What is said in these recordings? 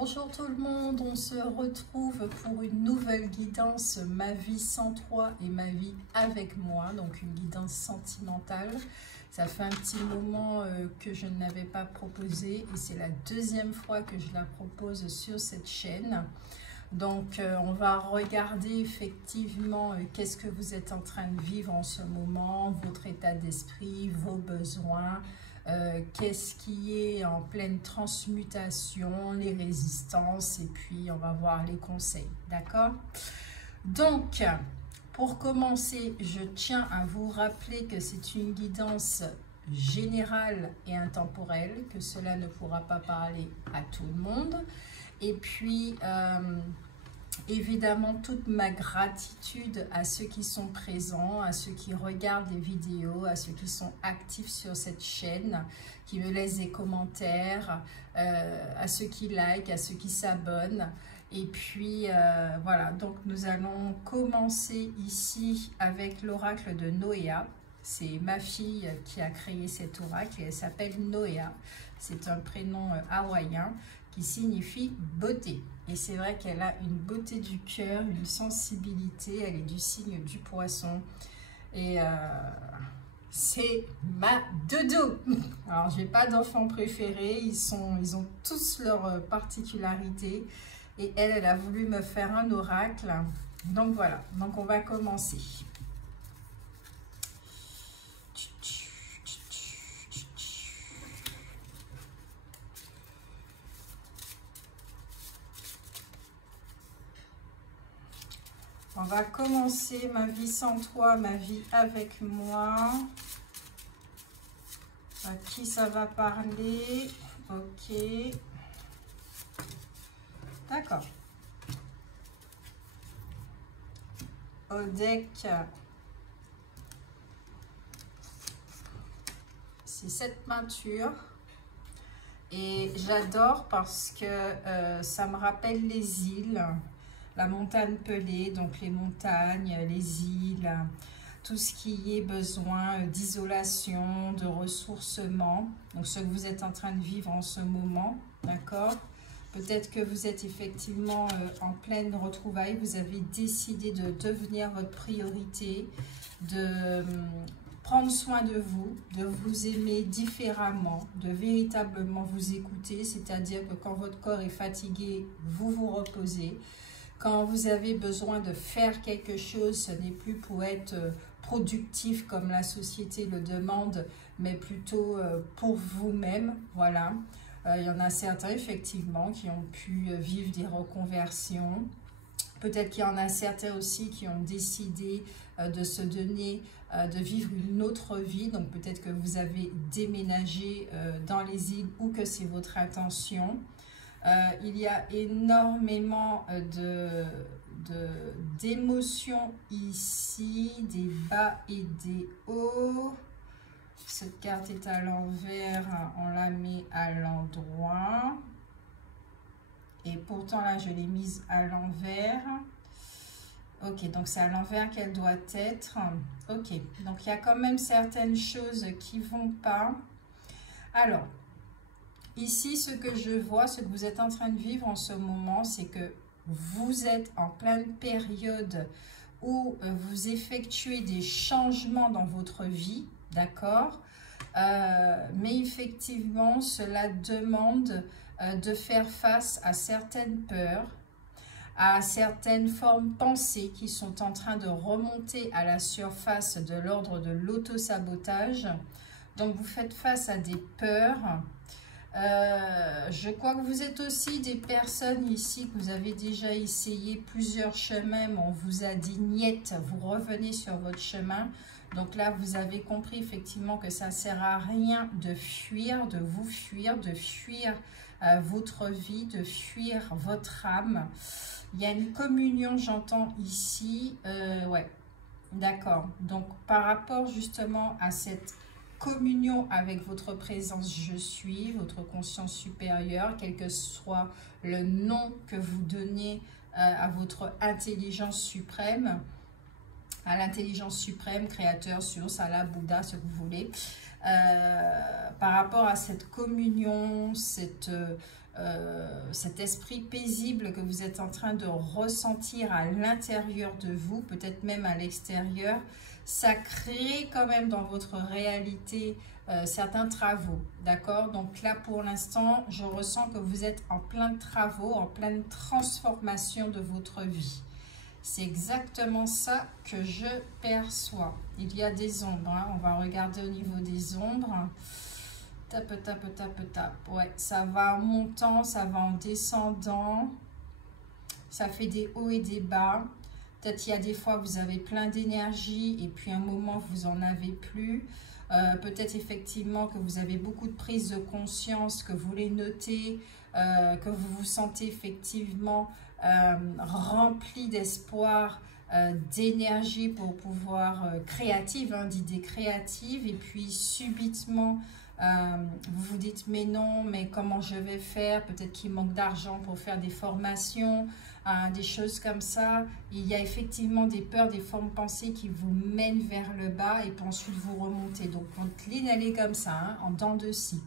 Bonjour tout le monde, on se retrouve pour une nouvelle guidance Ma vie sans toi et ma vie avec moi, donc une guidance sentimentale. Ça fait un petit moment que je ne l'avais pas proposée et c'est la deuxième fois que je la propose sur cette chaîne. Donc on va regarder effectivement qu'est-ce que vous êtes en train de vivre en ce moment, votre état d'esprit, vos besoins. Qu'est-ce qui est en pleine transmutation, les résistances, et puis on va voir les conseils, d'accord? Donc, pour commencer, je tiens à vous rappeler que c'est une guidance générale et intemporelle, que cela ne pourra pas parler à tout le monde. Et puis, évidemment, toute ma gratitude à ceux qui sont présents, à ceux qui regardent les vidéos, à ceux qui sont actifs sur cette chaîne, qui me laissent des commentaires, à ceux qui likent, à ceux qui s'abonnent. Et puis, voilà, donc nous allons commencer ici avec l'oracle de Noéa. C'est ma fille qui a créé cet oracle et elle s'appelle Noéa. C'est un prénom hawaïen qui signifie beauté. Et c'est vrai qu'elle a une beauté du cœur, une sensibilité, elle est du signe du poisson. Et c'est ma doudou. Alors, je n'ai pas d'enfant préféré, ils ont tous leurs particularités. Et elle a voulu me faire un oracle. Donc voilà, donc on va commencer. On va commencer ma vie sans toi, ma vie avec moi. À qui ça va parler? Ok. D'accord. Au deck, c'est cette peinture. Et j'adore parce que ça me rappelle les îles. La montagne pelée, donc les montagnes, les îles, tout ce qui est besoin d'isolation, de ressourcement. Donc ce que vous êtes en train de vivre en ce moment, d'accord? Peut-être que vous êtes effectivement en pleine retrouvaille, vous avez décidé de devenir votre priorité, de prendre soin de vous aimer différemment, de véritablement vous écouter, c'est-à-dire que quand votre corps est fatigué, vous vous reposez. Quand vous avez besoin de faire quelque chose, ce n'est plus pour être productif comme la société le demande, mais plutôt pour vous-même. Voilà. Il y en a certains, effectivement, qui ont pu vivre des reconversions. Peut-être qu'il y en a certains aussi qui ont décidé de se donner, de vivre une autre vie. Donc, peut-être que vous avez déménagé dans les îles ou que c'est votre intention. Il y a énormément d'émotions ici, des bas et des hauts. Cette carte est à l'envers, on la met à l'endroit. Et pourtant là, je l'ai mise à l'envers. Ok, donc c'est à l'envers qu'elle doit être. Ok, donc il y a quand même certaines choses qui ne vont pas. Alors, ici, ce que je vois, ce que vous êtes en train de vivre en ce moment, c'est que vous êtes en pleine période où vous effectuez des changements dans votre vie, d'accord? Mais effectivement, cela demande de faire face à certaines peurs, à certaines formes pensées qui sont en train de remonter à la surface de l'ordre de l'auto-sabotage. Donc, vous faites face à des peurs. Je crois que vous êtes aussi des personnes ici que vous avez déjà essayé plusieurs chemins, mais on vous a dit niet, vous revenez sur votre chemin. Donc là, vous avez compris effectivement que ça ne sert à rien de fuir, de vous fuir, de fuir votre vie, de fuir votre âme. Il y a une communion, j'entends ici. Ouais, d'accord. Donc par rapport justement à cette communion avec votre présence je suis, votre conscience supérieure, quel que soit le nom que vous donnez à votre intelligence suprême, à l'intelligence suprême, créateur, source, Allah, Bouddha, ce que vous voulez, par rapport à cette communion, cette cet esprit paisible que vous êtes en train de ressentir à l'intérieur de vous, peut-être même à l'extérieur, ça crée quand même dans votre réalité certains travaux, d'accord? Donc là, pour l'instant, je ressens que vous êtes en plein de travaux, en pleine transformation de votre vie. C'est exactement ça que je perçois. Il y a des ombres, hein. On va regarder au niveau des ombres. Tape, tape, tape, tape. Ouais, ça va en montant, ça va en descendant. Ça fait des hauts et des bas. Peut-être il y a des fois vous avez plein d'énergie et puis un moment vous en avez plus. Peut-être effectivement que vous avez beaucoup de prise de conscience, que vous les notez, que vous vous sentez effectivement rempli d'espoir, d'énergie pour pouvoir créative, hein, d'idées créatives, et puis subitement vous vous dites mais non, mais comment je vais faire? Peut-être qu'il manque d'argent pour faire des formations, des choses comme ça. Il y a effectivement des peurs, des formes pensées qui vous mènent vers le bas et puis ensuite vous remontez. Donc votre ligne elle est comme ça, hein, en dents de scie.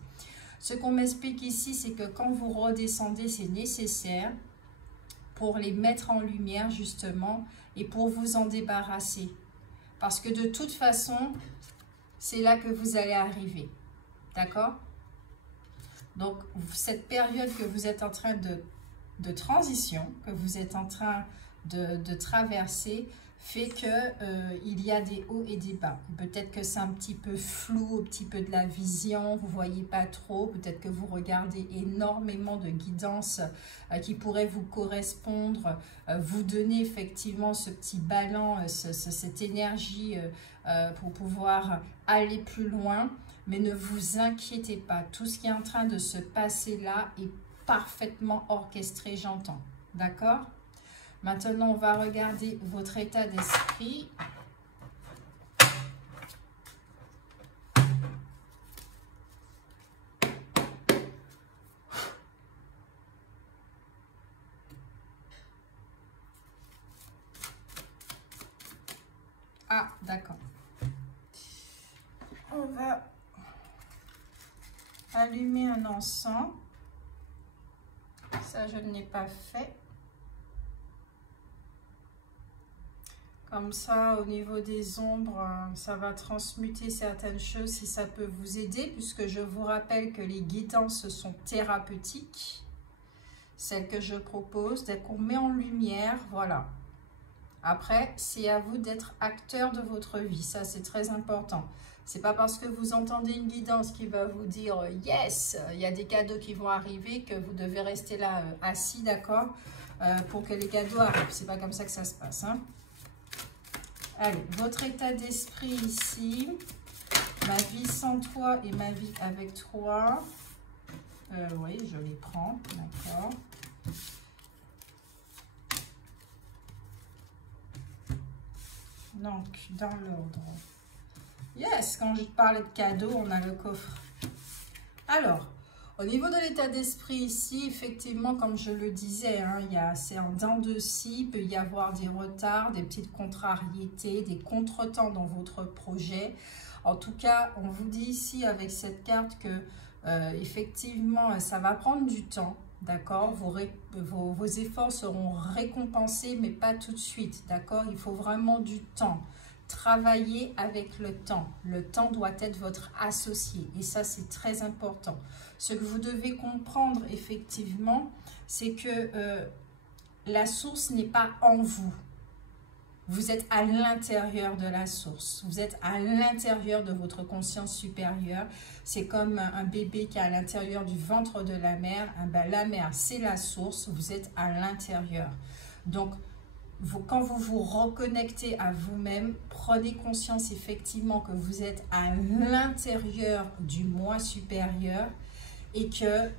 Ce qu'on m'explique ici, c'est que quand vous redescendez, c'est nécessaire pour les mettre en lumière justement et pour vous en débarrasser. Parce que de toute façon, c'est là que vous allez arriver. D'accord? Donc, cette période que vous êtes en train de transition, que vous êtes en train de traverser, fait que il y a des hauts et des bas. Peut-être que c'est un petit peu flou, un petit peu de la vision, vous ne voyez pas trop. Peut-être que vous regardez énormément de guidances qui pourraient vous correspondre, vous donner effectivement ce petit ballon, cette énergie pour pouvoir aller plus loin. Mais ne vous inquiétez pas, tout ce qui est en train de se passer là est parfaitement orchestré, j'entends. D'accord? Maintenant, on va regarder votre état d'esprit. Ah, d'accord. On va allumer un encens. Ça, je ne l'ai pas fait. Comme ça, au niveau des ombres, ça va transmuter certaines choses si ça peut vous aider, puisque je vous rappelle que les guidances sont thérapeutiques. Celles que je propose, dès qu'on met en lumière, voilà. Après, c'est à vous d'être acteur de votre vie. Ça, c'est très important. C'est pas parce que vous entendez une guidance qui va vous dire « Yes, il y a des cadeaux qui vont arriver » que vous devez rester là assis, d'accord, pour que les cadeaux arrivent. C'est pas comme ça que ça se passe, hein. Allez, votre état d'esprit ici. Ma vie sans toi et ma vie avec toi. Oui, je les prends, d'accord. Donc, dans l'ordre. Yes, quand je parlais de cadeaux, on a le coffre. Alors, au niveau de l'état d'esprit ici, effectivement, comme je le disais, hein, c'est en dents de scie, il peut y avoir des retards, des petites contrariétés, des contretemps dans votre projet. En tout cas, on vous dit ici avec cette carte que effectivement, ça va prendre du temps. D'accord, vos efforts seront récompensés, mais pas tout de suite. D'accord, il faut vraiment du temps. Travailler avec le temps. Le temps doit être votre associé. Et ça, c'est très important. Ce que vous devez comprendre, effectivement, c'est que la source n'est pas en vous. Vous êtes à l'intérieur de la source. Vous êtes à l'intérieur de votre conscience supérieure. C'est comme un bébé qui est à l'intérieur du ventre de la mère. Ben, la mère, c'est la source. Vous êtes à l'intérieur. Donc, quand vous vous reconnectez à vous-même, prenez conscience effectivement que vous êtes à l'intérieur du moi supérieur et que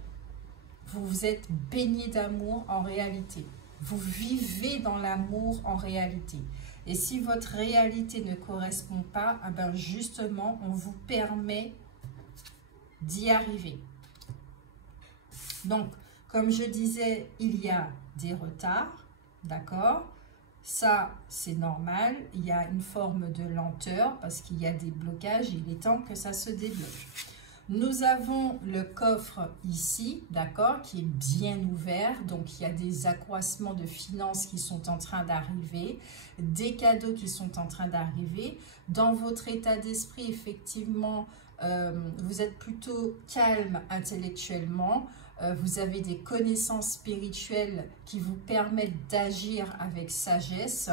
vous vous êtes baigné d'amour en réalité. Vous vivez dans l'amour en réalité. Et si votre réalité ne correspond pas, eh bien justement, on vous permet d'y arriver. Donc, comme je disais, il y a des retards, d'accord? Ça, c'est normal. Il y a une forme de lenteur parce qu'il y a des blocages et il est temps que ça se débloque. Nous avons le coffre ici, d'accord, qui est bien ouvert. Donc, il y a des accroissements de finances qui sont en train d'arriver, des cadeaux qui sont en train d'arriver. Dans votre état d'esprit, effectivement, vous êtes plutôt calme intellectuellement. Vous avez des connaissances spirituelles qui vous permettent d'agir avec sagesse.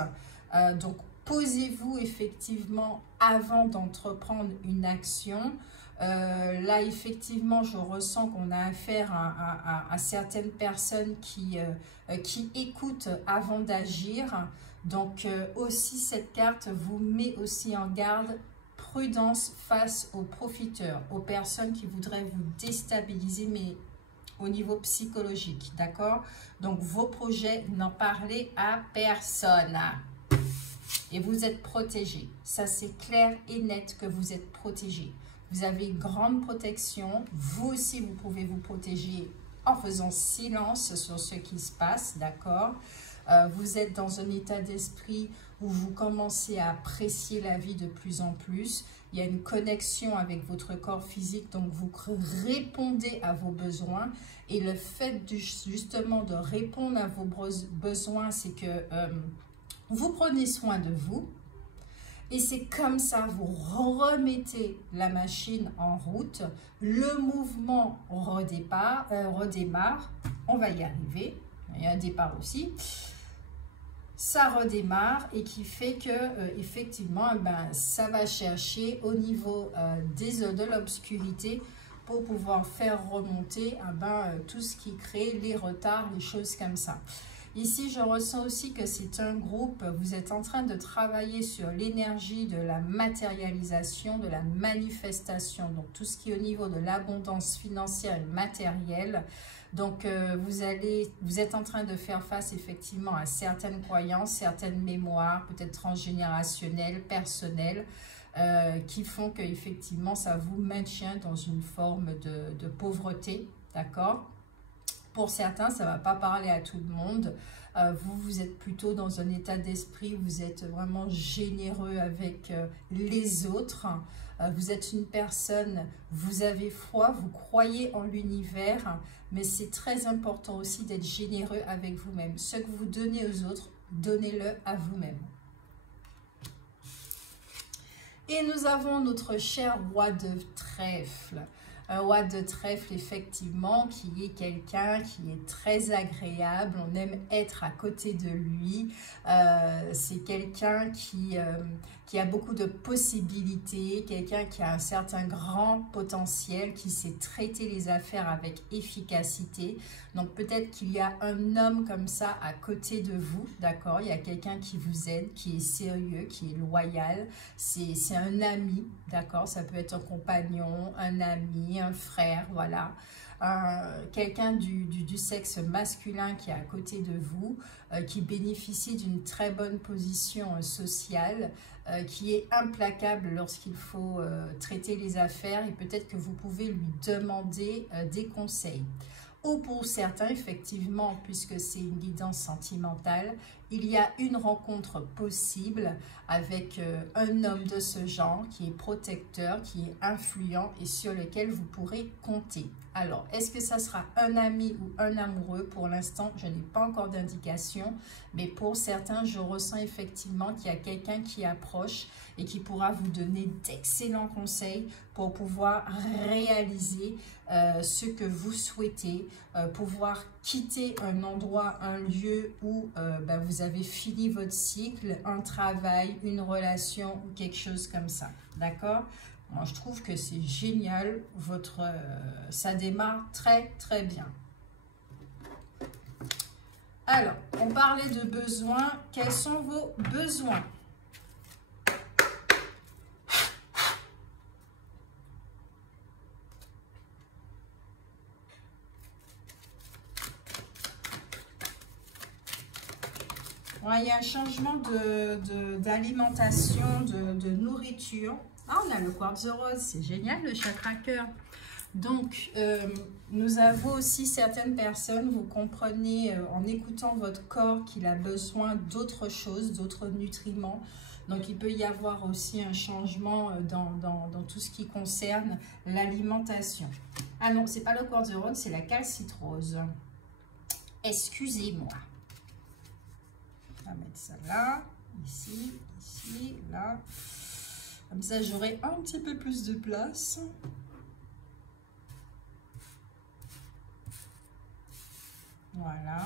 Donc, posez-vous effectivement avant d'entreprendre une action. Là, effectivement, je ressens qu'on a affaire à certaines personnes qui écoutent avant d'agir. Donc, aussi, cette carte vous met aussi en garde. Prudence face aux profiteurs, aux personnes qui voudraient vous déstabiliser, mais au niveau psychologique, d'accord? Donc, vos projets, n'en parlez à personne. Et vous êtes protégé. Ça, c'est clair et net que vous êtes protégé. Vous avez une grande protection. Vous aussi, vous pouvez vous protéger en faisant silence sur ce qui se passe, d'accord? Vous êtes dans un état d'esprit où vous commencez à apprécier la vie de plus en plus. Il y a une connexion avec votre corps physique, donc vous répondez à vos besoins. Et le fait justement de répondre à vos besoins, c'est que vous prenez soin de vous. Et c'est comme ça, vous remettez la machine en route. Le mouvement redémarre. On va y arriver. Il y a un départ aussi. Ça redémarre et qui fait que, effectivement, ça va chercher au niveau de l'obscurité pour pouvoir faire remonter tout ce qui crée les retards, les choses comme ça. Ici, je ressens aussi que c'est un groupe, vous êtes en train de travailler sur l'énergie de la matérialisation, de la manifestation, donc tout ce qui est au niveau de l'abondance financière et matérielle. Donc, vous êtes en train de faire face effectivement à certaines croyances, certaines mémoires, peut-être transgénérationnelles, personnelles, qui font que effectivement ça vous maintient dans une forme de pauvreté, d'accord? Pour certains, ça ne va pas parler à tout le monde. Vous êtes plutôt dans un état d'esprit, vous êtes vraiment généreux avec les autres. Vous êtes une personne, vous avez foi, vous croyez en l'univers, mais c'est très important aussi d'être généreux avec vous-même. Ce que vous donnez aux autres, donnez-le à vous-même. Et nous avons notre cher roi de trèfle. Un roi de trèfle, effectivement, qui est quelqu'un qui est très agréable. On aime être à côté de lui. C'est quelqu'un qui a beaucoup de possibilités, quelqu'un qui a un certain grand potentiel, qui sait traiter les affaires avec efficacité. Donc, peut-être qu'il y a un homme comme ça à côté de vous, d'accord? Il y a quelqu'un qui vous aide, qui est sérieux, qui est loyal. C'est un ami, d'accord? Ça peut être un compagnon, un ami, un frère, voilà. Quelqu'un du sexe masculin qui est à côté de vous, qui bénéficie d'une très bonne position sociale, qui est implacable lorsqu'il faut traiter les affaires et peut-être que vous pouvez lui demander des conseils. Ou pour certains, effectivement, puisque c'est une guidance sentimentale, il y a une rencontre possible avec un homme de ce genre qui est protecteur, qui est influent et sur lequel vous pourrez compter. Alors, est-ce que ça sera un ami ou un amoureux? Pour l'instant, je n'ai pas encore d'indication, mais pour certains, je ressens effectivement qu'il y a quelqu'un qui approche et qui pourra vous donner d'excellents conseils pour pouvoir réaliser ce que vous souhaitez, pouvoir quitter un endroit, un lieu où vous avez fini votre cycle, un travail, une relation ou quelque chose comme ça, d'accord? Moi, je trouve que c'est génial, ça démarre très très bien. Alors, on parlait de besoins, quels sont vos besoins? Ouais, il y a un changement d'alimentation, de nourriture. Ah, on a le quartz rose, c'est génial le chakra cœur. Donc, nous avons aussi certaines personnes, vous comprenez en écoutant votre corps qu'il a besoin d'autre chose, d'autres nutriments. Donc, il peut y avoir aussi un changement dans tout ce qui concerne l'alimentation. Ah non, c'est pas le quartz rose, c'est la calcite rose. Excusez-moi. On va mettre ça là, ici, ici, là. Comme ça, j'aurai un petit peu plus de place. Voilà.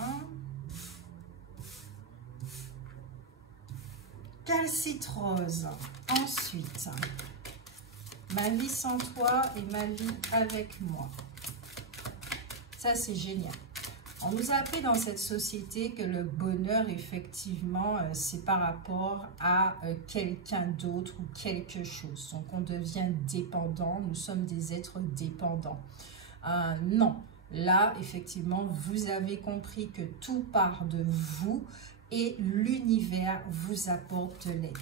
Calcite rose. Ensuite, ma vie sans toi et ma vie avec moi. Ça, c'est génial. On nous a appris dans cette société que le bonheur, effectivement, c'est par rapport à quelqu'un d'autre ou quelque chose. Donc, on devient dépendant. Nous sommes des êtres dépendants. Non. Là, effectivement, vous avez compris que tout part de vous et l'univers vous apporte l'aide.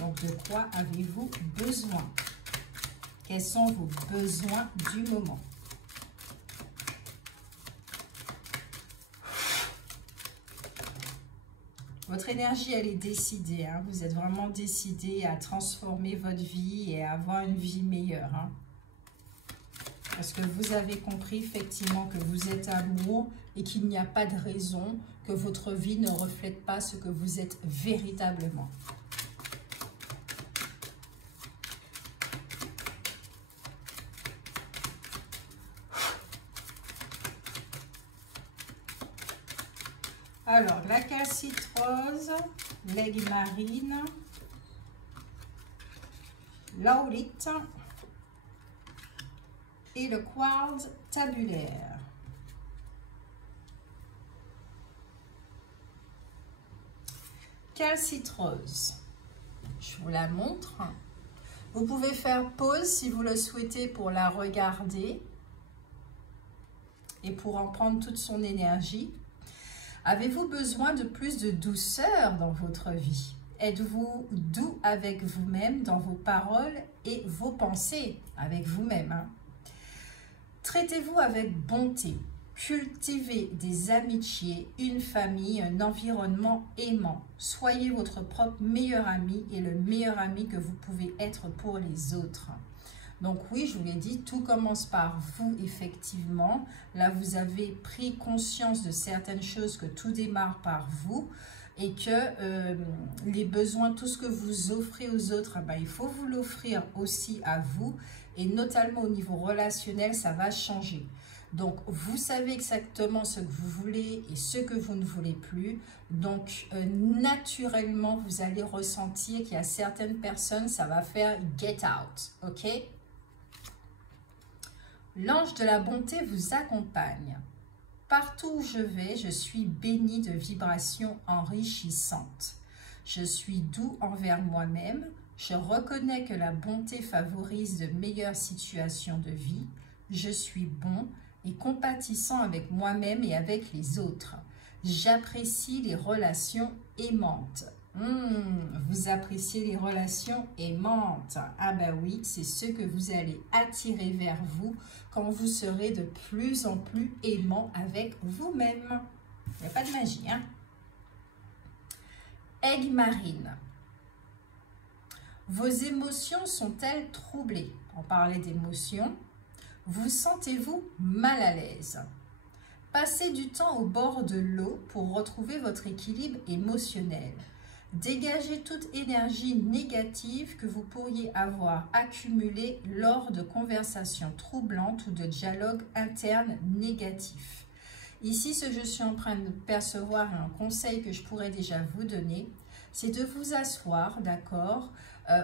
Donc, de quoi avez-vous besoin? Quels sont vos besoins du moment? Votre énergie, elle est décidée. Hein? Vous êtes vraiment décidé à transformer votre vie et à avoir une vie meilleure. Hein? Parce que vous avez compris effectivement que vous êtes amour et qu'il n'y a pas de raison que votre vie ne reflète pas ce que vous êtes véritablement. Alors, la calcite rose, l'aigle marine, l'aurite et le quartz tabulaire. Calcite rose, je vous la montre. Vous pouvez faire pause si vous le souhaitez pour la regarder et pour en prendre toute son énergie. Avez-vous besoin de plus de douceur dans votre vie? Êtes-vous doux avec vous-même dans vos paroles et vos pensées avec vous-même? Hein? Traitez-vous avec bonté. Cultivez des amitiés, une famille, un environnement aimant. Soyez votre propre meilleur ami et le meilleur ami que vous pouvez être pour les autres. Donc oui, je vous l'ai dit, tout commence par vous, effectivement. Là, vous avez pris conscience de certaines choses, que tout démarre par vous et que les besoins, tout ce que vous offrez aux autres, ben, il faut vous l'offrir aussi à vous. Et notamment au niveau relationnel, ça va changer. Donc, vous savez exactement ce que vous voulez et ce que vous ne voulez plus. Donc, naturellement, vous allez ressentir qu'il y a certaines personnes, ça va faire get out, ok? L'ange de la bonté vous accompagne. Partout où je vais, je suis bénie de vibrations enrichissantes. Je suis doux envers moi-même. Je reconnais que la bonté favorise de meilleures situations de vie. Je suis bon et compatissant avec moi-même et avec les autres. J'apprécie les relations aimantes. Vous appréciez les relations aimantes. Ah ben oui, c'est ce que vous allez attirer vers vous quand vous serez de plus en plus aimant avec vous-même. Il n'y a pas de magie, hein? Aigle marine. Vos émotions sont-elles troublées? On parlait d'émotions. Vous sentez-vous mal à l'aise? Passez du temps au bord de l'eau pour retrouver votre équilibre émotionnel. Dégagez toute énergie négative que vous pourriez avoir accumulée lors de conversations troublantes ou de dialogues internes négatifs. Ici, ce que je suis en train de percevoir, un conseil que je pourrais déjà vous donner, c'est de vous asseoir, d'accord,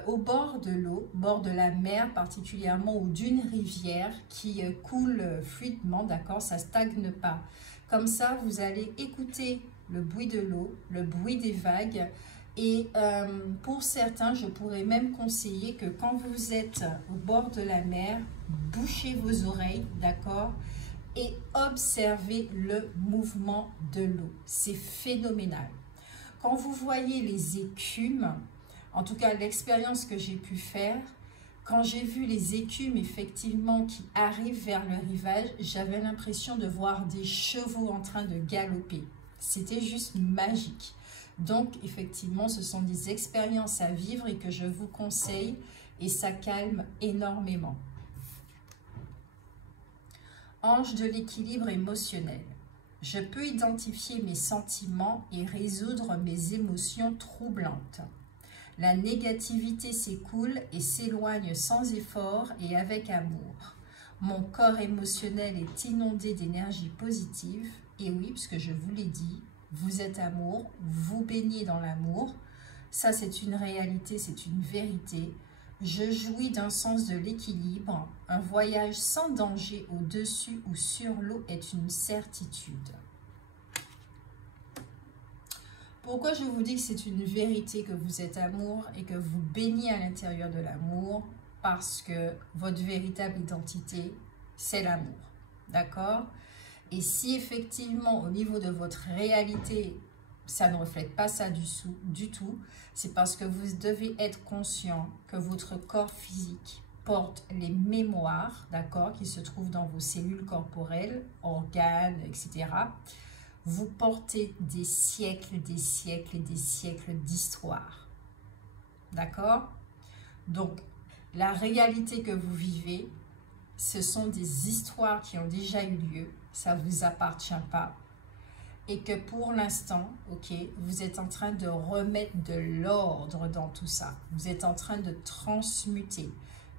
au bord de l'eau, bord de la mer particulièrement, ou d'une rivière qui coule fluidement, d'accord, ça ne stagne pas. Comme ça, vous allez écouter le bruit de l'eau, le bruit des vagues. Et pour certains, je pourrais même conseiller que quand vous êtes au bord de la mer, bouchez vos oreilles, d'accord, et observez le mouvement de l'eau. C'est phénoménal. Quand vous voyez les écumes, en tout cas l'expérience que j'ai pu faire, quand j'ai vu les écumes effectivement qui arrivent vers le rivage, j'avais l'impression de voir des chevaux en train de galoper. C'était juste magique. Donc, effectivement, ce sont des expériences à vivre et que je vous conseille et ça calme énormément. Ange de l'équilibre émotionnel. Je peux identifier mes sentiments et résoudre mes émotions troublantes. La négativité s'écoule et s'éloigne sans effort et avec amour. Mon corps émotionnel est inondé d'énergie positive. Et oui, puisque je vous l'ai dit, vous êtes amour, vous baignez dans l'amour. Ça, c'est une réalité, c'est une vérité. Je jouis d'un sens de l'équilibre. Un voyage sans danger au-dessus ou sur l'eau est une certitude. Pourquoi je vous dis que c'est une vérité que vous êtes amour et que vous baignez à l'intérieur de l'amour? Parce que votre véritable identité, c'est l'amour. D'accord? Et si effectivement, au niveau de votre réalité, ça ne reflète pas ça du tout, c'est parce que vous devez être conscient que votre corps physique porte les mémoires, d'accord, qui se trouvent dans vos cellules corporelles, organes, etc. Vous portez des siècles et des siècles d'histoire. D'accord? Donc, la réalité que vous vivez, ce sont des histoires qui ont déjà eu lieu. Ça ne vous appartient pas. Et que pour l'instant, ok, vous êtes en train de remettre de l'ordre dans tout ça. Vous êtes en train de transmuter,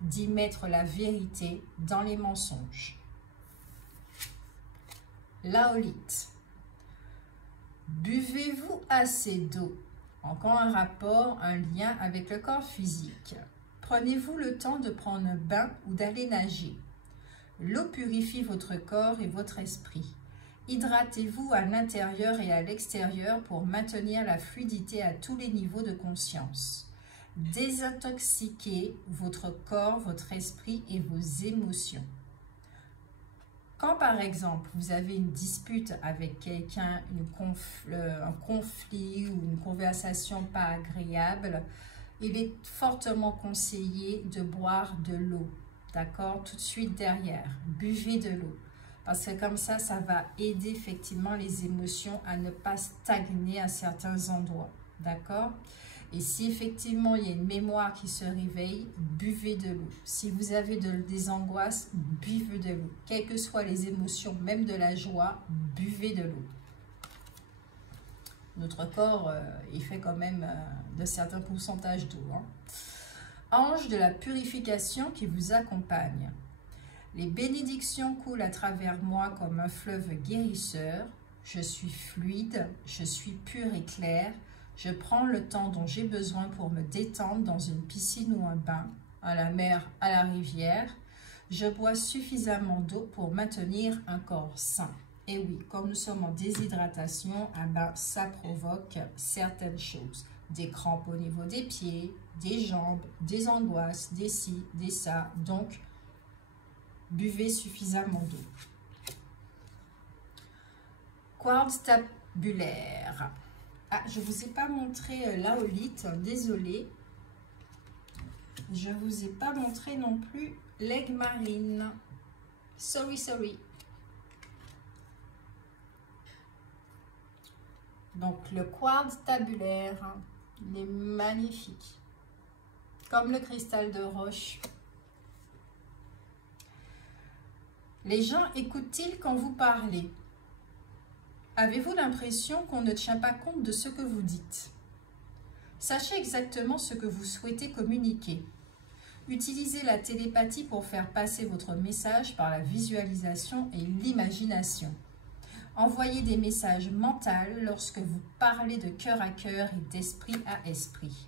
d'y mettre la vérité dans les mensonges. L'aolite. Buvez-vous assez d'eau? Encore un rapport, un lien avec le corps physique. Prenez-vous le temps de prendre un bain ou d'aller nager? L'eau purifie votre corps et votre esprit. Hydratez-vous à l'intérieur et à l'extérieur pour maintenir la fluidité à tous les niveaux de conscience. Désintoxiquez votre corps, votre esprit et vos émotions. Quand par exemple vous avez une dispute avec quelqu'un, un conflit ou une conversation pas agréable, il est fortement conseillé de boire de l'eau, d'accord? Tout de suite derrière, buvez de l'eau. Parce que comme ça, ça va aider effectivement les émotions à ne pas stagner à certains endroits, d'accord? Et si effectivement il y a une mémoire qui se réveille, buvez de l'eau. Si vous avez des angoisses, buvez de l'eau. Quelles que soient les émotions, même de la joie, buvez de l'eau. Notre corps est fait quand même de certains pourcentages d'eau. Hein. Ange de la purification qui vous accompagne. Les bénédictions coulent à travers moi comme un fleuve guérisseur. Je suis fluide, je suis pur et clair. Je prends le temps dont j'ai besoin pour me détendre dans une piscine ou un bain, à la mer, à la rivière. Je bois suffisamment d'eau pour maintenir un corps sain. Et oui, comme nous sommes en déshydratation, eh ben, ça provoque certaines choses. Des crampes au niveau des pieds, des jambes, des angoisses, des ci, des ça. Donc, buvez suffisamment d'eau. Quartz tabulaire. Ah, je ne vous ai pas montré l'aolite, désolée. Je ne vous ai pas montré non plus l'aigle marine. Sorry. Donc, le quartz tabulaire, il est magnifique. Comme le cristal de roche. Les gens écoutent-ils quand vous parlez? Avez-vous l'impression qu'on ne tient pas compte de ce que vous dites? Sachez exactement ce que vous souhaitez communiquer. Utilisez la télépathie pour faire passer votre message par la visualisation et l'imagination. Envoyez des messages mentaux lorsque vous parlez de cœur à cœur et d'esprit à esprit.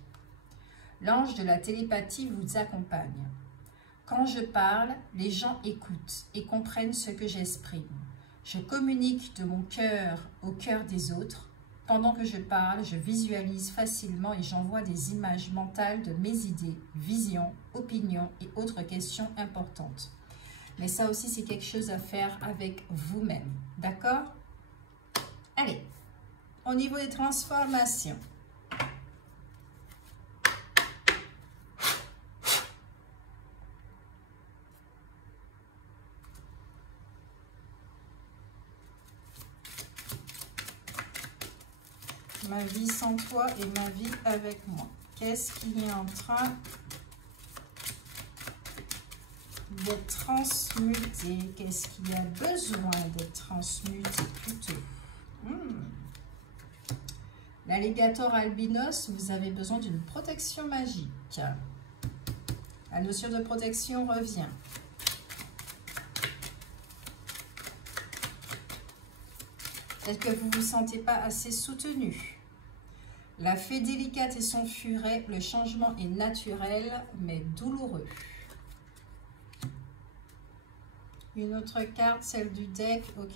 L'ange de la télépathie vous accompagne. Quand je parle, les gens écoutent et comprennent ce que j'exprime. Je communique de mon cœur au cœur des autres. Pendant que je parle, je visualise facilement et j'envoie des images mentales de mes idées, visions, opinions et autres questions importantes. Mais ça aussi, c'est quelque chose à faire avec vous-même. D'accord? Allez, au niveau des transformations. Ma vie sans toi et ma vie avec moi. Qu'est-ce qui est en train d'être transmuté? Qu'est-ce qui a besoin d'être transmuté plutôt? L'alligator albinos, vous avez besoin d'une protection magique. La notion de protection revient. Est-ce que vous ne vous sentez pas assez soutenu? La fée délicate et son furet, le changement est naturel mais douloureux. Une autre carte, celle du deck, ok.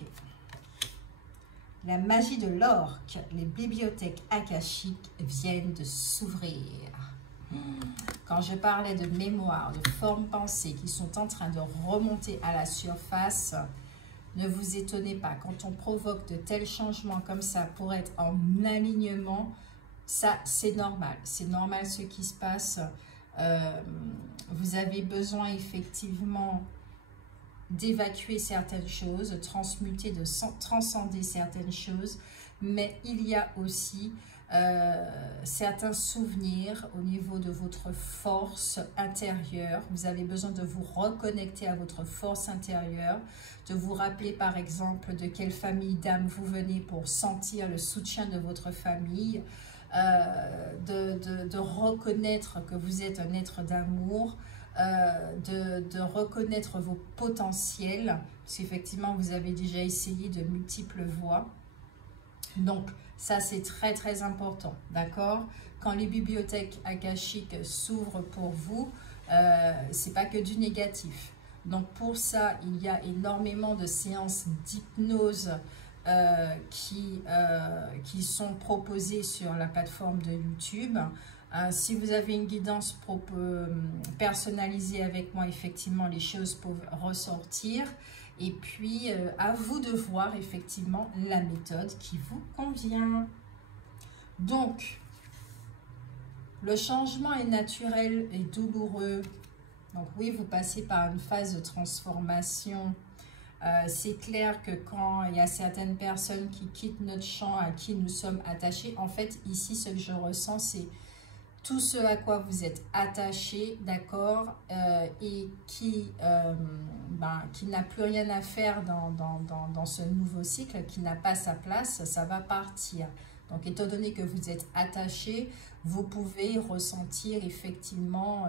La magie de l'orque, les bibliothèques akashiques viennent de s'ouvrir. Quand je parlais de mémoire, de formes pensées qui sont en train de remonter à la surface, ne vous étonnez pas. Quand on provoque de tels changements comme ça pour être en alignement, ça c'est normal. C'est normal ce qui se passe. Vous avez besoin effectivement d'évacuer certaines choses, de transmuter, de transcender certaines choses, mais il y a aussi certains souvenirs au niveau de votre force intérieure. Vous avez besoin de vous reconnecter à votre force intérieure, de vous rappeler par exemple de quelle famille d'âme vous venez pour sentir le soutien de votre famille, de reconnaître que vous êtes un être d'amour, de reconnaître vos potentiels, parce qu'effectivement vous avez déjà essayé de multiples voies. Donc ça c'est très très important, d'accord? Quand les bibliothèques akashiques s'ouvrent pour vous, c'est pas que du négatif. Donc pour ça il y a énormément de séances d'hypnose qui sont proposées sur la plateforme de YouTube. Si vous avez une guidance personnalisée avec moi, effectivement, les choses peuvent ressortir. Et puis, à vous de voir effectivement la méthode qui vous convient. Donc, le changement est naturel et douloureux. Donc oui, vous passez par une phase de transformation. C'est clair que quand il y a certaines personnes qui quittent notre champ à qui nous sommes attachés, en fait, ici, ce que je ressens, c'est tout ce à quoi vous êtes attaché, d'accord, et qui n'a plus rien à faire dans ce nouveau cycle, qui n'a pas sa place, ça va partir. Donc, étant donné que vous êtes attaché, vous pouvez ressentir effectivement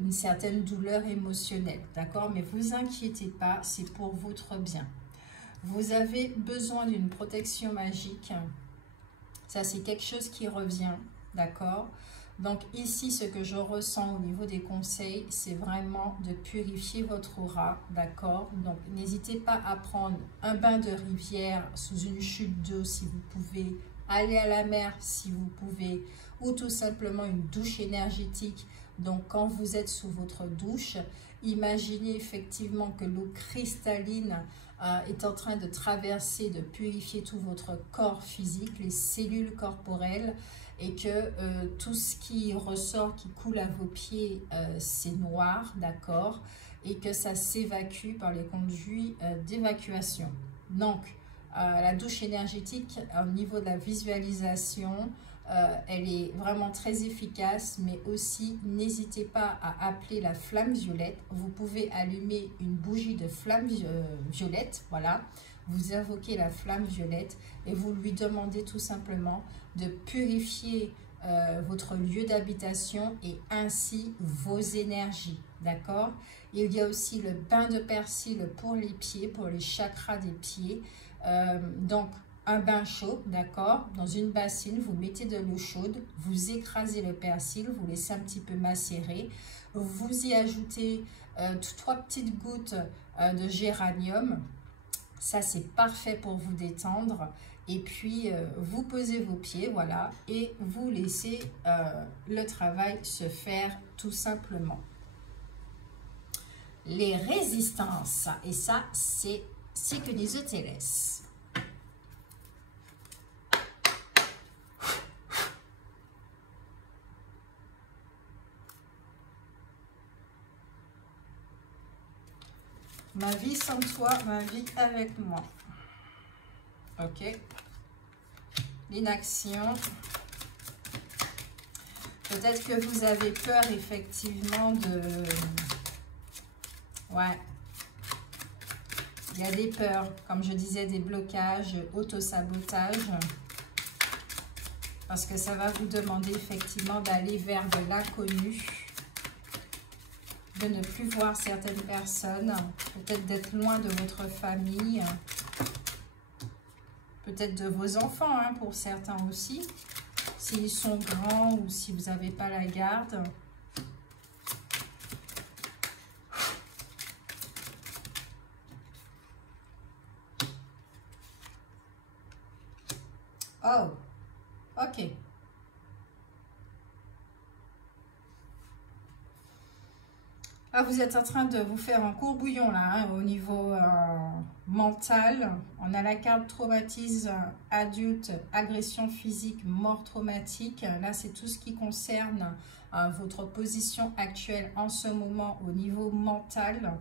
une certaine douleur émotionnelle, d'accord? Mais vous inquiétez pas, c'est pour votre bien. Vous avez besoin d'une protection magique. Ça, c'est quelque chose qui revient. D'accord? Donc ici, ce que je ressens au niveau des conseils, c'est vraiment de purifier votre aura, d'accord? Donc n'hésitez pas à prendre un bain de rivière sous une chute d'eau si vous pouvez, aller à la mer si vous pouvez, ou tout simplement une douche énergétique. Donc quand vous êtes sous votre douche, imaginez effectivement que l'eau cristalline est en train de traverser, de purifier tout votre corps physique, les cellules corporelles, et que tout ce qui ressort, qui coule à vos pieds, c'est noir, d'accord, et que ça s'évacue par les conduits d'évacuation. Donc, la douche énergétique, au niveau de la visualisation, elle est vraiment très efficace, mais aussi, n'hésitez pas à appeler la flamme violette. Vous pouvez allumer une bougie de flamme violette, voilà. Vous invoquez la flamme violette et vous lui demandez tout simplement de purifier votre lieu d'habitation et ainsi vos énergies, d'accord? Il y a aussi le bain de persil pour les pieds, pour les chakras des pieds. Donc, un bain chaud, d'accord? Dans une bassine, vous mettez de l'eau chaude, vous écrasez le persil, vous laissez un petit peu macérer. Vous y ajoutez 3 petites gouttes de géranium. Ça, c'est parfait pour vous détendre. Et puis, vous posez vos pieds, voilà, et vous laissez le travail se faire tout simplement. Les résistances, et ça, c'est Synchronisotélès. Ma vie sans toi, ma vie avec moi. Ok. l'inaction. Peut-être que vous avez peur effectivement de... Ouais. Il y a des peurs, comme je disais, des blocages, autosabotage. Parce que ça va vous demander effectivement d'aller vers de l'inconnu. De ne plus voir certaines personnes. Peut-être d'être loin de votre famille. Peut-être de vos enfants, hein, pour certains aussi. S'ils sont grands ou si vous n'avez pas la garde. Oh, ok. Ah, vous êtes en train de vous faire un courbouillon là, hein, au niveau mental. On a la carte traumatisme adulte, agression physique, mort traumatique. Là, c'est tout ce qui concerne votre position actuelle en ce moment au niveau mental.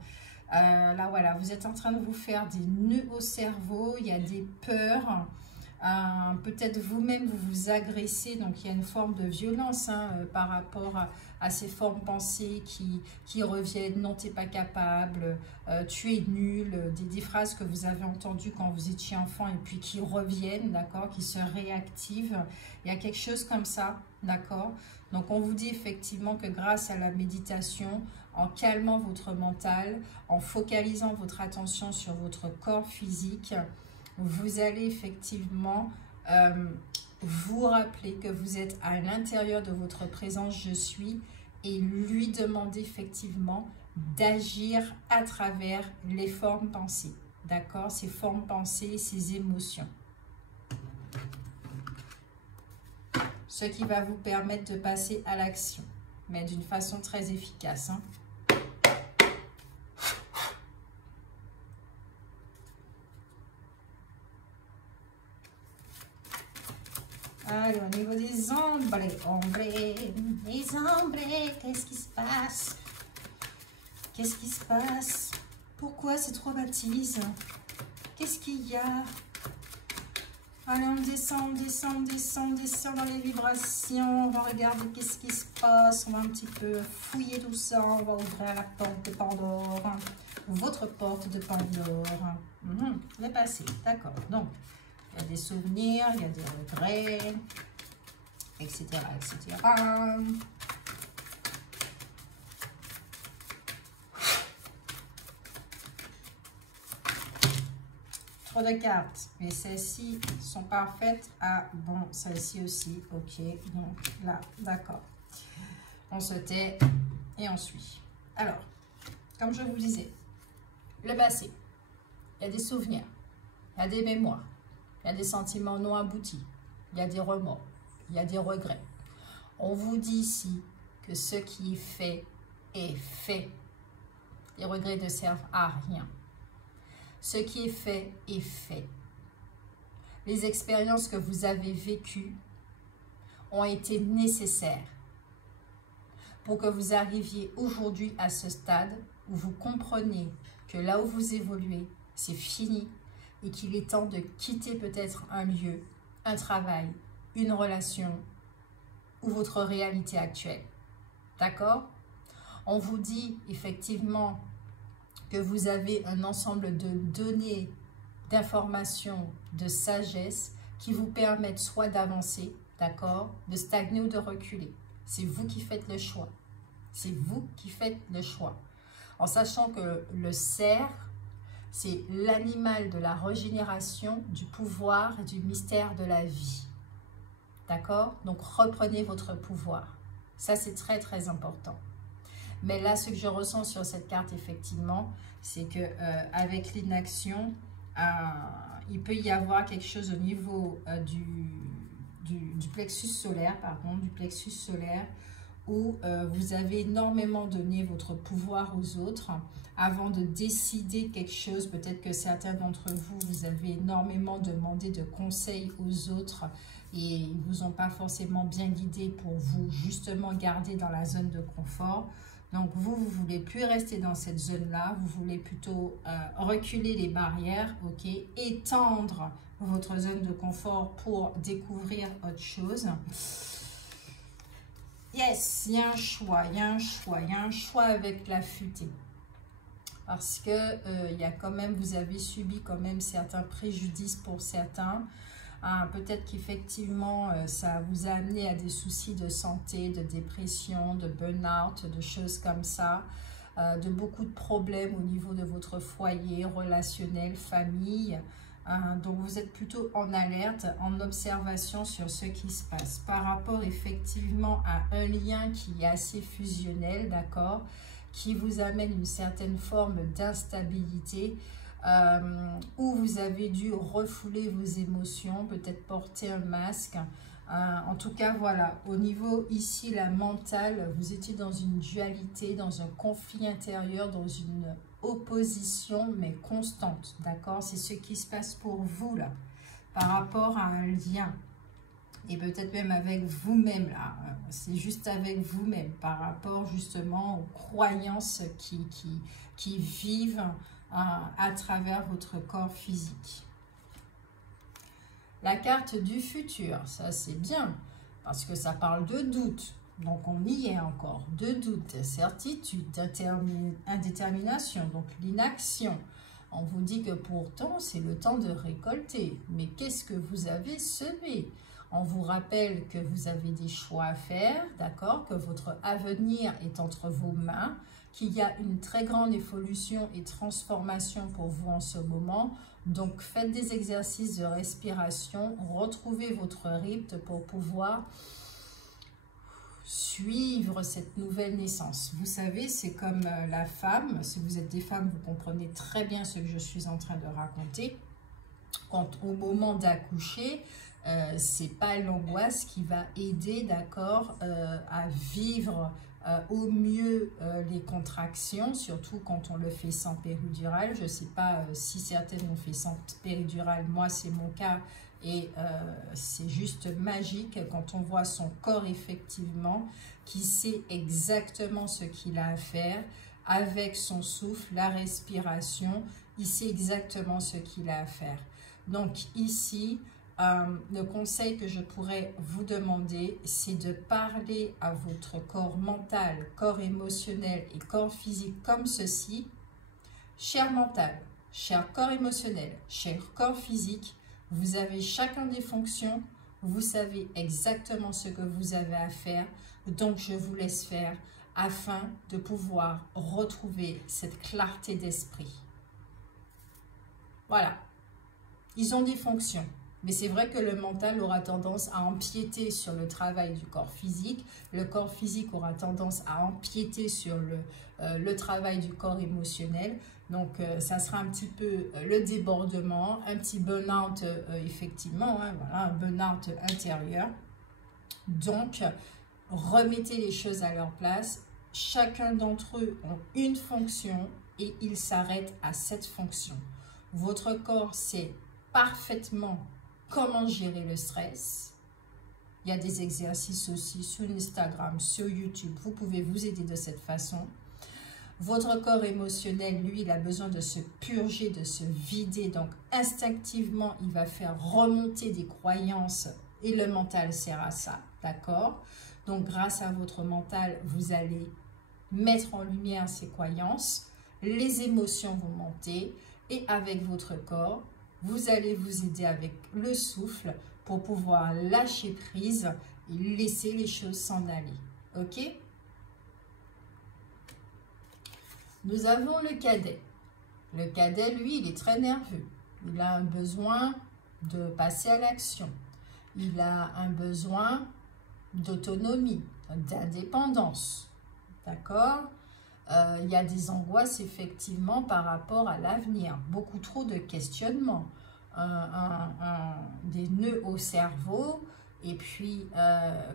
Là, voilà, vous êtes en train de vous faire des nœuds au cerveau. Il y a des peurs. Peut-être vous-même vous vous agressez, donc il y a une forme de violence, hein, par rapport à ces formes pensées qui reviennent. Non, t'es pas capable, tu es nul, des phrases que vous avez entendues quand vous étiez enfant et puis qui reviennent, d'accord, qui se réactivent. Il y a quelque chose comme ça, d'accord. Donc on vous dit effectivement que grâce à la méditation, en calmant votre mental, en focalisant votre attention sur votre corps physique, vous allez effectivement vous rappeler que vous êtes à l'intérieur de votre présence je suis et lui demander effectivement d'agir à travers les formes pensées, d'accord, ces formes pensées, ces émotions. Ce qui va vous permettre de passer à l'action, mais d'une façon très efficace, hein. Allez, au niveau des ombres, les ombres, qu'est-ce qui se passe? Qu'est-ce qui se passe? Pourquoi ces traumatismes? Qu'est-ce qu'il y a? Allez, on descend, descend, descend, descend dans les vibrations. On va regarder qu'est-ce qui se passe. On va un petit peu fouiller tout ça. On va ouvrir la porte de Pandore. Votre porte de Pandore. Le passé, d'accord. Donc, il y a des souvenirs, il y a des regrets, etc., etc. Trop de cartes, mais celles-ci sont parfaites. Ah, bon, celle-ci aussi, ok. Donc là, d'accord. On se tait et on suit. Alors, comme je vous disais, le passé, il y a des souvenirs, il y a des mémoires. Il y a des sentiments non aboutis, il y a des remords, il y a des regrets. On vous dit ici que ce qui est fait est fait. Les regrets ne servent à rien. Ce qui est fait est fait. Les expériences que vous avez vécues ont été nécessaires pour que vous arriviez aujourd'hui à ce stade où vous comprenez que là où vous évoluez, c'est fini. Et qu'il est temps de quitter peut-être un lieu, un travail, une relation ou votre réalité actuelle. D'accord? On vous dit effectivement que vous avez un ensemble de données, d'informations, de sagesse qui vous permettent soit d'avancer, d'accord, de stagner ou de reculer. C'est vous qui faites le choix. C'est vous qui faites le choix. En sachant que le cerf, c'est l'animal de la régénération, du pouvoir et du mystère de la vie. D'accord? Donc, reprenez votre pouvoir. Ça, c'est très, très important. Mais là, ce que je ressens sur cette carte, effectivement, c'est que avec l'inaction, il peut y avoir quelque chose au niveau du plexus solaire, du plexus solaire, où vous avez énormément donné votre pouvoir aux autres avant de décider quelque chose. Peut-être que certains d'entre vous, vous avez énormément demandé de conseils aux autres et ils ne vous ont pas forcément bien guidé pour vous justement garder dans la zone de confort. Donc, vous ne voulez plus rester dans cette zone-là. Vous voulez plutôt reculer les barrières, ok? Étendre votre zone de confort pour découvrir autre chose. Yes, il y a un choix, il y a un choix. Il y a un choix avec la futée. Parce que il y a quand même, vous avez subi quand même certains préjudices pour certains. Peut-être qu'effectivement, ça vous a amené à des soucis de santé, de dépression, de burn-out, de choses comme ça, de beaucoup de problèmes au niveau de votre foyer, relationnel, famille. Donc, vous êtes plutôt en alerte, en observation sur ce qui se passe. Par rapport effectivement à un lien qui est assez fusionnel, d'accord, qui vous amène une certaine forme d'instabilité, où vous avez dû refouler vos émotions, peut-être porter un masque. En tout cas, voilà, au niveau ici, la mentale, vous étiez dans une dualité, dans un conflit intérieur, dans une opposition, mais constante, d'accord? C'est ce qui se passe pour vous, là, par rapport à un lien. Et peut-être même avec vous-même, là, c'est juste avec vous-même, par rapport justement aux croyances qui vivent à travers votre corps physique. La carte du futur, ça c'est bien, parce que ça parle de doute. Donc on y est encore, de doute, d'incertitude, d'indétermination, donc l'inaction. On vous dit que pourtant c'est le temps de récolter. Mais qu'est-ce que vous avez semé? On vous rappelle que vous avez des choix à faire, d'accord? Que votre avenir est entre vos mains, qu'il y a une très grande évolution et transformation pour vous en ce moment. Donc, faites des exercices de respiration, retrouvez votre rythme pour pouvoir suivre cette nouvelle naissance. Vous savez, c'est comme la femme. Si vous êtes des femmes, vous comprenez très bien ce que je suis en train de raconter. Quand au moment d'accoucher, c'est pas l'angoisse qui va aider, d'accord, à vivre au mieux les contractions, surtout quand on le fait sans péridurale. Je ne sais pas si certaines ont fait sans péridurale, moi c'est mon cas, et c'est juste magique quand on voit son corps effectivement, qui sait exactement ce qu'il a à faire, avec son souffle, la respiration, il sait exactement ce qu'il a à faire. Donc ici, le conseil que je pourrais vous demander, c'est de parler à votre corps mental, corps émotionnel et corps physique comme ceci. Cher mental, cher corps émotionnel, cher corps physique, vous avez chacun des fonctions, vous savez exactement ce que vous avez à faire, donc je vous laisse faire afin de pouvoir retrouver cette clarté d'esprit. Voilà, ils ont des fonctions. Mais c'est vrai que le mental aura tendance à empiéter sur le travail du corps physique. Le corps physique aura tendance à empiéter sur le travail du corps émotionnel. Donc, ça sera un petit peu le débordement, un petit burn-out, effectivement, hein, voilà, un burn-out intérieur. Donc, remettez les choses à leur place. Chacun d'entre eux ont une fonction et ils s'arrêtent à cette fonction. Votre corps sait parfaitement comment gérer le stress. Il y a des exercices aussi sur Instagram, sur YouTube. Vous pouvez vous aider de cette façon. Votre corps émotionnel, lui, il a besoin de se purger, de se vider. Donc, instinctivement, il va faire remonter des croyances et le mental sert à ça. D'accord? Donc, grâce à votre mental, vous allez mettre en lumière ces croyances. Les émotions vont monter et avec votre corps, vous allez vous aider avec le souffle pour pouvoir lâcher prise et laisser les choses s'en aller. Ok? Nous avons le cadet. Le cadet, lui, il est très nerveux. Il a un besoin de passer à l'action. Il a un besoin d'autonomie, d'indépendance. D'accord? Il y a des angoisses effectivement par rapport à l'avenir, beaucoup trop de questionnements, des nœuds au cerveau, et puis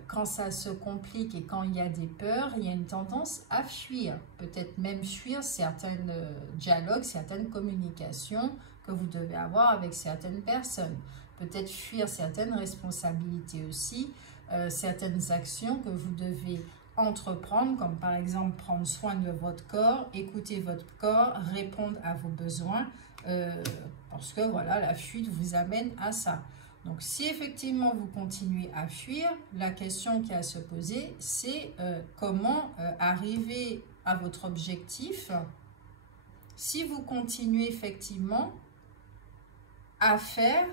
quand ça se complique et quand il y a des peurs, il y a une tendance à fuir, peut-être même fuir certains dialogues, certaines communications que vous devez avoir avec certaines personnes, peut-être fuir certaines responsabilités aussi, certaines actions que vous devez entreprendre, comme par exemple prendre soin de votre corps, écouter votre corps, répondre à vos besoins, parce que voilà, la fuite vous amène à ça. Donc, si effectivement vous continuez à fuir, la question qui a à se poser, c'est comment arriver à votre objectif si vous continuez effectivement à faire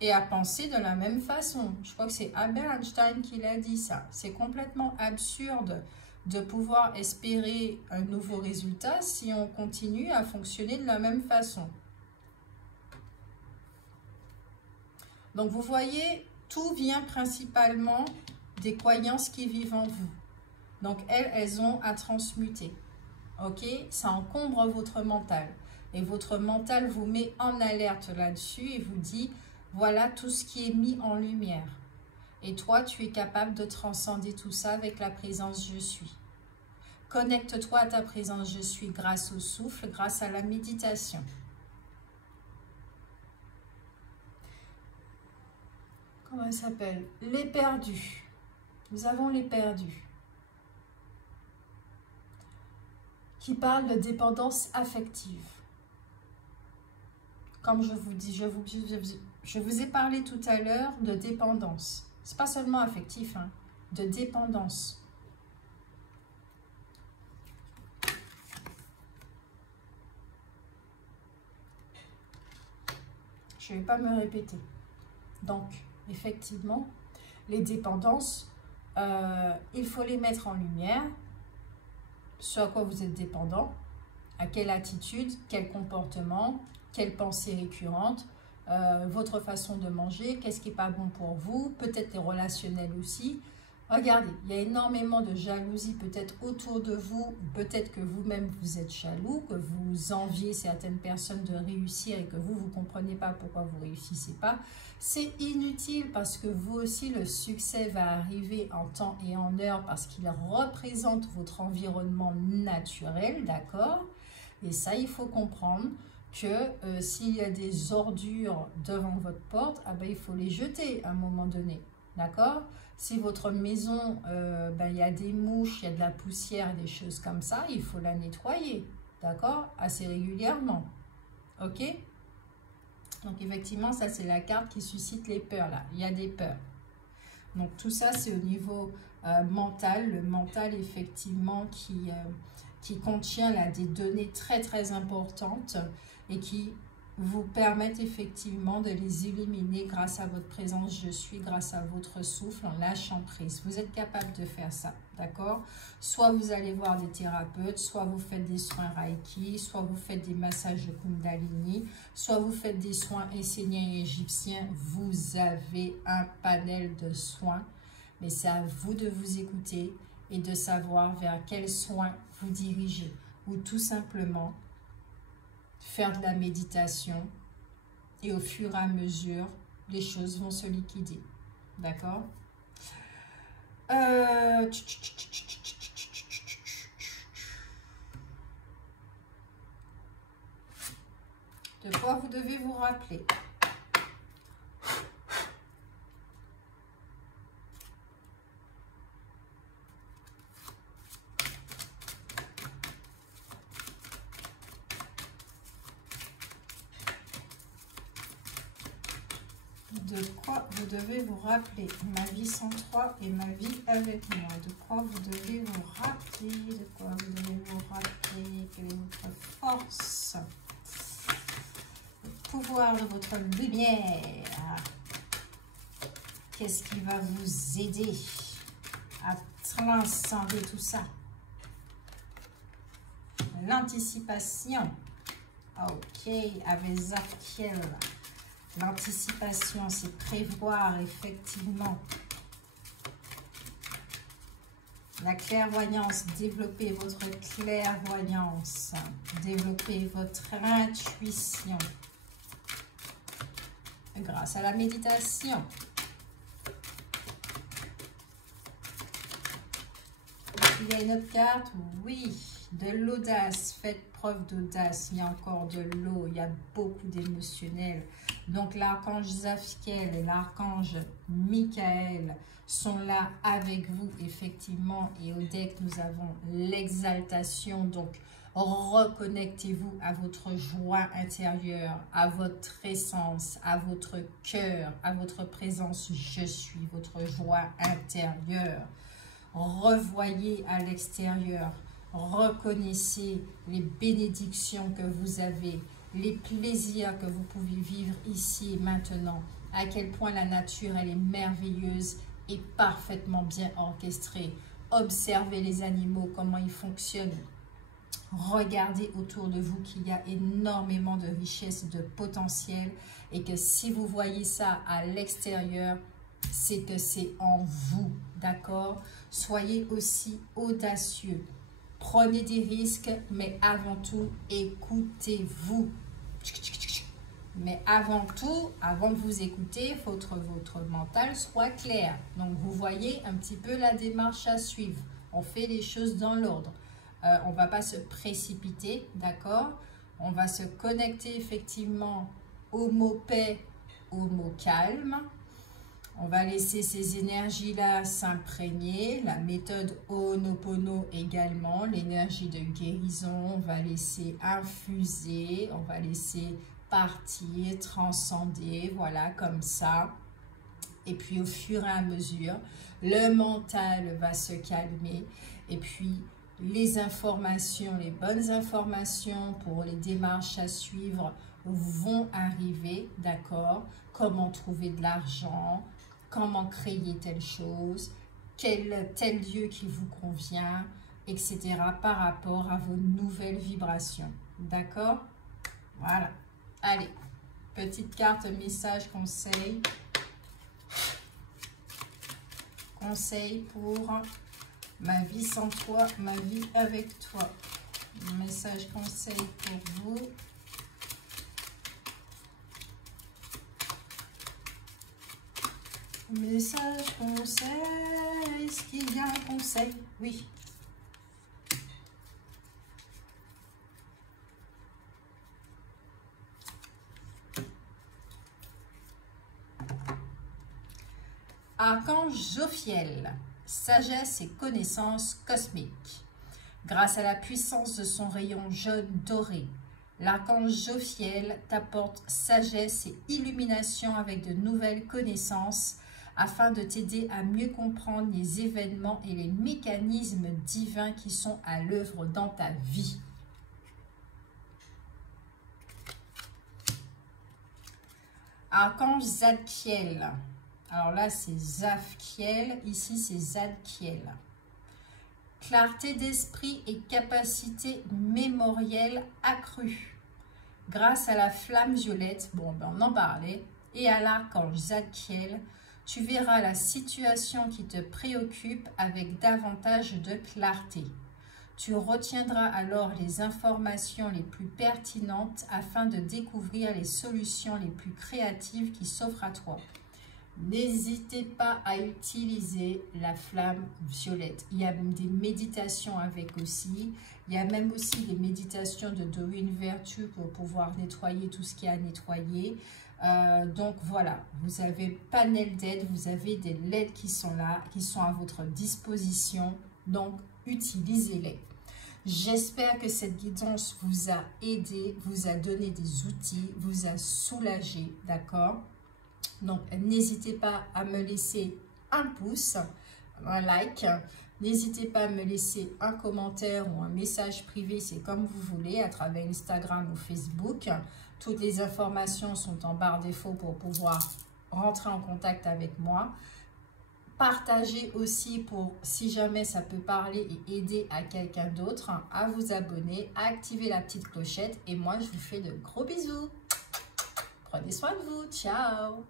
et à penser de la même façon. Je crois que c'est Albert Einstein qui l'a dit ça. C'est complètement absurde de pouvoir espérer un nouveau résultat si on continue à fonctionner de la même façon. Donc, vous voyez, tout vient principalement des croyances qui vivent en vous. Donc, elles ont à transmuter. Ok? Ça encombre votre mental. Et votre mental vous met en alerte là-dessus et vous dit, voilà tout ce qui est mis en lumière. Et toi, tu es capable de transcender tout ça avec la présence je suis. Connecte-toi à ta présence je suis grâce au souffle, grâce à la méditation. Comment elle s'appelle? Les perdus. Nous avons les perdus. Qui parlent de dépendance affective. Comme je vous dis, je vous ai parlé tout à l'heure de dépendance. C'est pas seulement affectif, hein, de dépendance. Je ne vais pas me répéter. Donc, effectivement, les dépendances, il faut les mettre en lumière. Ce à quoi vous êtes dépendant, à quelle attitude, quel comportement, quelle pensée récurrente, votre façon de manger, qu'est-ce qui n'est pas bon pour vous, peut-être les relationnels aussi. Regardez, il y a énormément de jalousie peut-être autour de vous, peut-être que vous-même vous êtes jaloux, que vous enviez certaines personnes de réussir et que vous ne comprenez pas pourquoi vous ne réussissez pas. C'est inutile parce que vous aussi, le succès va arriver en temps et en heure parce qu'il représente votre environnement naturel, d'accord? Et ça, il faut comprendre que s'il y a des ordures devant votre porte, ah ben, il faut les jeter à un moment donné, d'accord? Si votre maison, il y a des mouches, il y a de la poussière, des choses comme ça, il faut la nettoyer, d'accord? Assez régulièrement, ok? Donc, effectivement, ça, c'est la carte qui suscite les peurs, là. Il y a des peurs. Donc, tout ça, c'est au niveau mental. Le mental, effectivement, qui contient là, des données très, très importantes et qui vous permettent effectivement de les éliminer grâce à votre présence je suis, grâce à votre souffle, en lâchant prise. Vous êtes capable de faire ça, d'accord? Soit vous allez voir des thérapeutes, soit vous faites des soins Reiki, soit vous faites des massages de Kundalini, soit vous faites des soins esséniens et égyptiens. Vous avez un panel de soins, mais c'est à vous de vous écouter et de savoir vers quels soins vous dirigez, ou tout simplement faire de la méditation et au fur et à mesure, les choses vont se liquider. D'accord? De quoi vous devez vous rappeler? De quoi vous devez vous rappeler? Ma vie sans toi et ma vie avec moi. De quoi vous devez vous rappeler? De quoi vous devez vous rappeler? Quelle est votre force? Le pouvoir de votre lumière. Qu'est-ce qui va vous aider à transcender tout ça? L'anticipation. Ok, avec Zakiel. L'anticipation, c'est prévoir effectivement. La clairvoyance, développer votre clairvoyance, développer votre intuition grâce à la méditation. Il y a une autre carte, oui, de l'audace, faites preuve d'audace, il y a encore de l'eau, il y a beaucoup d'émotionnel. Donc l'archange Zadkiel et l'archange Michael sont là avec vous, effectivement. Et au deck, nous avons l'exaltation. Donc, reconnectez-vous à votre joie intérieure, à votre essence, à votre cœur, à votre présence. Je suis votre joie intérieure. Revoyez à l'extérieur. Reconnaissez les bénédictions que vous avez, les plaisirs que vous pouvez vivre ici et maintenant. À quel point la nature, elle est merveilleuse et parfaitement bien orchestrée. Observez les animaux, comment ils fonctionnent. Regardez autour de vous qu'il y a énormément de richesses, de potentiel. Et que si vous voyez ça à l'extérieur, c'est que c'est en vous. D'accord? Soyez aussi audacieux. Prenez des risques, mais avant tout, écoutez-vous. Mais avant tout, avant de vous écouter, il faut que votre mental soit clair. Donc, vous voyez un petit peu la démarche à suivre. On fait les choses dans l'ordre. On ne va pas se précipiter, d'accord? On va se connecter effectivement au mot paix, au mot calme. On va laisser ces énergies-là s'imprégner. La méthode Ho'oponopono également, l'énergie de guérison. On va laisser infuser, on va laisser partir, transcender, voilà, comme ça. Et puis, au fur et à mesure, le mental va se calmer. Et puis, les informations, les bonnes informations pour les démarches à suivre vont arriver, d'accord? Comment trouver de l'argent, comment créer telle chose, tel lieu qui vous convient, etc. par rapport à vos nouvelles vibrations. D'accord? Voilà. Allez, petite carte, message, conseil. Conseil pour ma vie sans toi, ma vie avec toi. Message, conseil pour vous. Message, conseil, est-ce qu'il y a un conseil? Oui. Archange Jophiel, sagesse et connaissance cosmique. Grâce à la puissance de son rayon jaune doré, l'archange Jophiel t'apporte sagesse et illumination avec de nouvelles connaissances afin de t'aider à mieux comprendre les événements et les mécanismes divins qui sont à l'œuvre dans ta vie. Archange Zadkiel. Alors là, c'est Zadkiel. Ici, c'est Zadkiel. Clarté d'esprit et capacité mémorielle accrue. Grâce à la flamme violette, bon, ben on en parlait, et à l'archange Zadkiel, tu verras la situation qui te préoccupe avec davantage de clarté. Tu retiendras alors les informations les plus pertinentes afin de découvrir les solutions les plus créatives qui s'offrent à toi. N'hésitez pas à utiliser la flamme violette. Il y a même des méditations avec aussi. Il y a même aussi des méditations de Doreen Virtue pour pouvoir nettoyer tout ce qu'il y a à nettoyer. Donc voilà, vous avez panel d'aide, vous avez des LED qui sont là, qui sont à votre disposition. Donc utilisez-les. J'espère que cette guidance vous a aidé, vous a donné des outils, vous a soulagé, d'accord? Donc, n'hésitez pas à me laisser un pouce, un like. N'hésitez pas à me laisser un commentaire ou un message privé, c'est comme vous voulez, à travers Instagram ou Facebook. Toutes les informations sont en barre défaut pour pouvoir rentrer en contact avec moi. Partagez aussi pour, si jamais ça peut parler et aider à quelqu'un d'autre, à vous abonner, à activer la petite clochette. Et moi, je vous fais de gros bisous. Prenez soin de vous. Ciao!